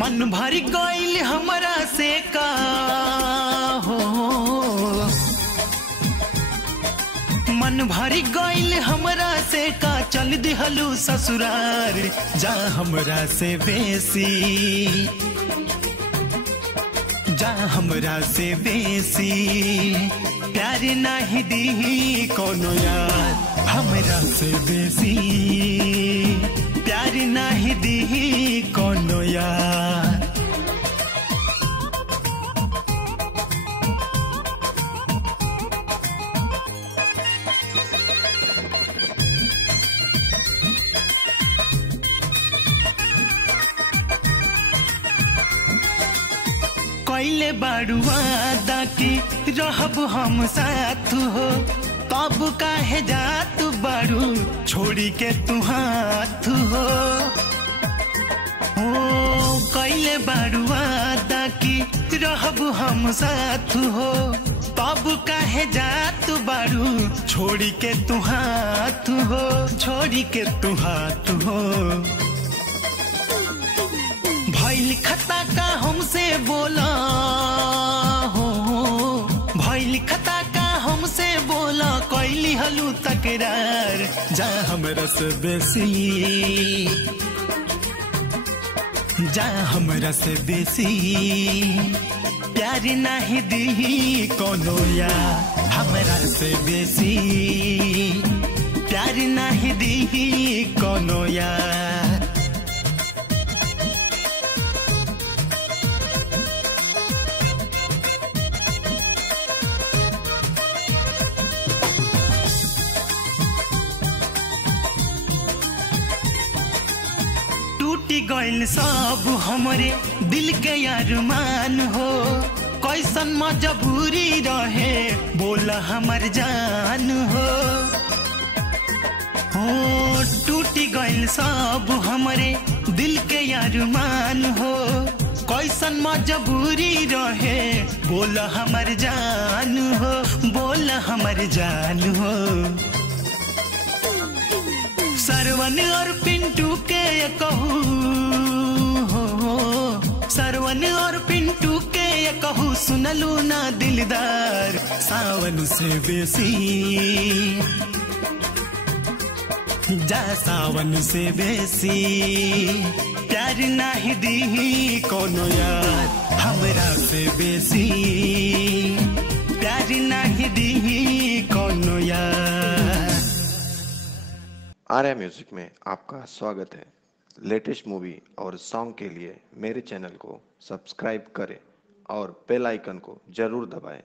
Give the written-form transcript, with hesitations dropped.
मन भरी गईल हमरा से का हो, मन भरी गईल हमरा से का, चल दिहलू ससुरार जा हमरा से बेसी, जा हमरा से बेसी प्यार नहीं दी कोनो यार, हमरा से बेसी प्यार नहीं दी कोनो यार। कैले बारू वादा की रहब हम साथ हो, तब काहे जात बारू छोड़ी के तू हाथ हो। ओ कैले बारू वादा की रहब हम साथ हो, तब काहे जात बारू छोड़ी के तू हाथ हो, छोड़ी के तू हाथ हो। भइल खता का हमसे बोला हो, भइल खता का हमसे बोला, कैली हलू तकरार जा हमरा से बेसी, जा हमरा से बेसी प्यार नहीं दी कोनो यार, हमरा से बेसी प्यार नहीं दी कोनो यार। टूटी गइल सब हमरे दिल के अरमान हो, कैसन मजबूरी रहे बोला हमर जान हो। हो टूटी गइल सब हमरे दिल के अरमान हो, कैसन मजबूरी रहे बोला हमर जान हो, बोला हमर जान हो। सरवन और पिंटू के कहू हो, सरवन और पिंटू के कहू सुनलू ना दिलदार, सावन से बेसी जा सावन से बेसी प्यार नहीं दी कोनो यार, हमरा से बेसी प्यार नहीं दी कोनो यार। आर्या म्यूजिक में आपका स्वागत है। लेटेस्ट मूवी और सॉन्ग के लिए मेरे चैनल को सब्सक्राइब करें और बेल आइकन को जरूर दबाएं।